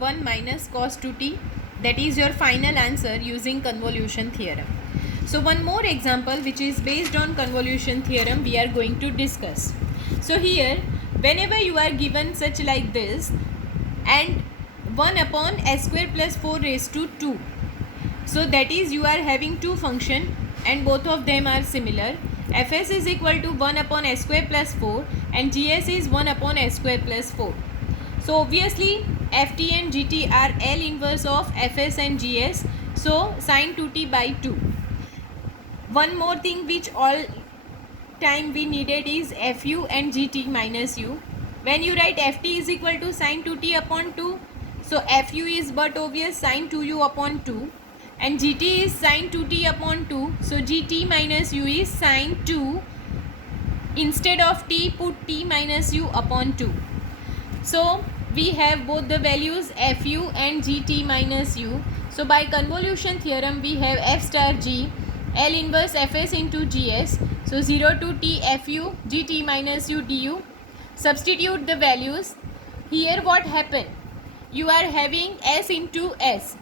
1 minus cos 2t. That is your final answer using convolution theorem. So one more example which is based on convolution theorem we are going to discuss. So here whenever you are given such like this and 1 upon s square plus 4 raised to 2. So that is you are having two function and both of them are similar. Fs is equal to 1 upon s square plus 4 and gs is 1 upon s square plus 4. So obviously ft and gt are L inverse of fs and gs. So sin 2t by 2. One more thing which all time we needed is fu and gt minus u. When you write ft is equal to sin 2t upon 2, so fu is but obvious sin 2u upon 2 and gt is sin 2t upon 2, so gt minus u is sin 2. Instead of t, put t minus u upon 2. So we have both the values fu and gt minus u. So by convolution theorem we have f star g L inverse fs into gs. So 0 to t fu gt minus u du. Substitute the values. Here what happened? You are having s into s.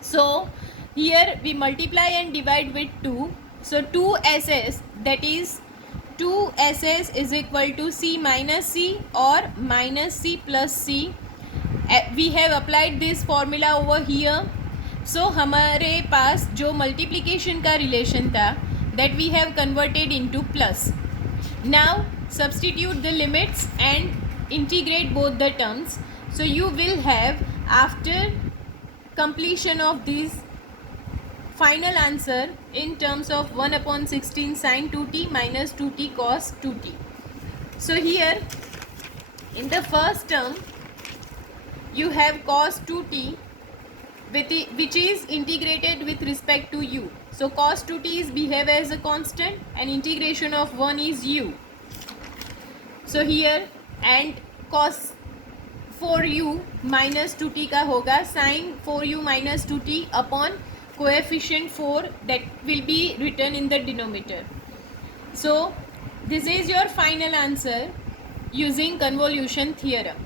So here we multiply and divide with 2. So 2ss, that is 2ss is equal to c minus c or minus c plus c. We have applied this formula over here. So हमारे पास जो multiplication का relation था that we have converted into plus. Now substitute the limits and integrate both the terms. So you will have after completion of this final answer in terms of 1 upon 16 sin 2t minus 2t cos 2t. So here in the first term you have cos 2t which is integrated with respect to u. So cos 2t is behave as a constant and integration of 1 is u. So here and cos 4u minus 2t का होगा sin 4u minus 2t upon coefficient 4 that will be written in the denominator. So this is your final answer using convolution theorem.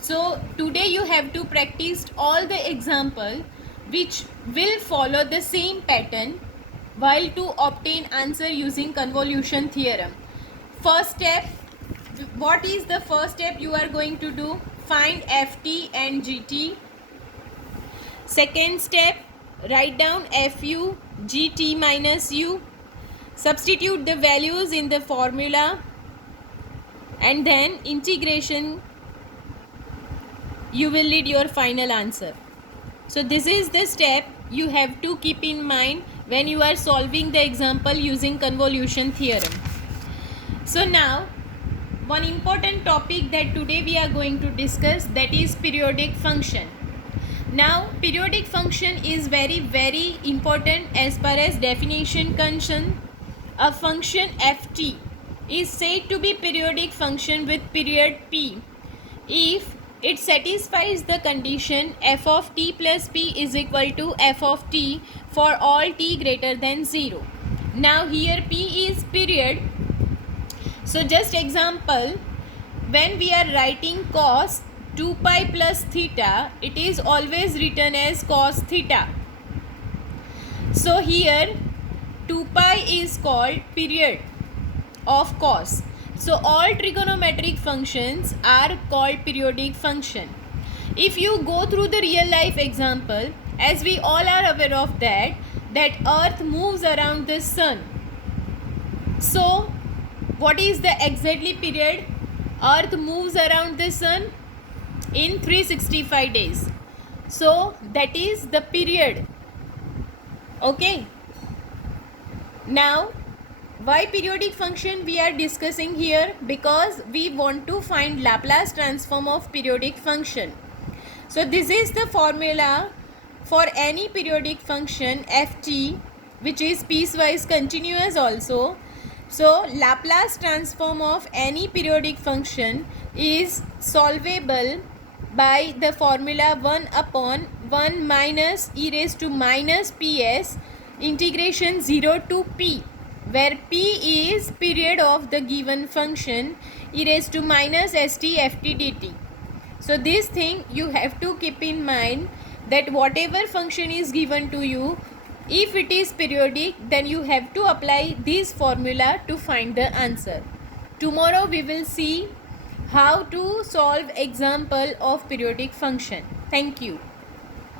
So today you have to practice all the example which will follow the same pattern while to obtain answer using convolution theorem. First step, what is the first step you are going to do? Find ft and gt. Second step, write down fu gt minus u. Substitute the values in the formula and then integration. You will lead your final answer. So this is the step you have to keep in mind when you are solving the example using convolution theorem. So now one important topic that today we are going to discuss, that is periodic function. Now periodic function is very important as far as definition concerned. A function ft is said to be periodic function with period p if it satisfies the condition f of t plus p is equal to f of t for all t greater than 0. Now here p is period. So just example, when we are writing cos 2 pi plus theta, it is always written as cos theta. So here 2 pi is called period of cos. So all trigonometric functions are called periodic function. If you go through the real life example, as we all are aware of that earth moves around the sun. So what is the exactly period? Earth moves around the sun in 365 days. So that is the period. Okay. Now why periodic function we are discussing here? Because we want to find Laplace transform of periodic function. So this is the formula for any periodic function ft which is piecewise continuous also. So Laplace transform of any periodic function is solvable by the formula 1 upon 1 minus e raised to minus ps integration 0 to p, where p is period of the given function e raised to minus st ft dt. So this thing you have to keep mind that whatever function is given to you, if it is periodic, then you have to apply this formula to find the answer. Tomorrow we will see how to solve example of periodic function. Thank you.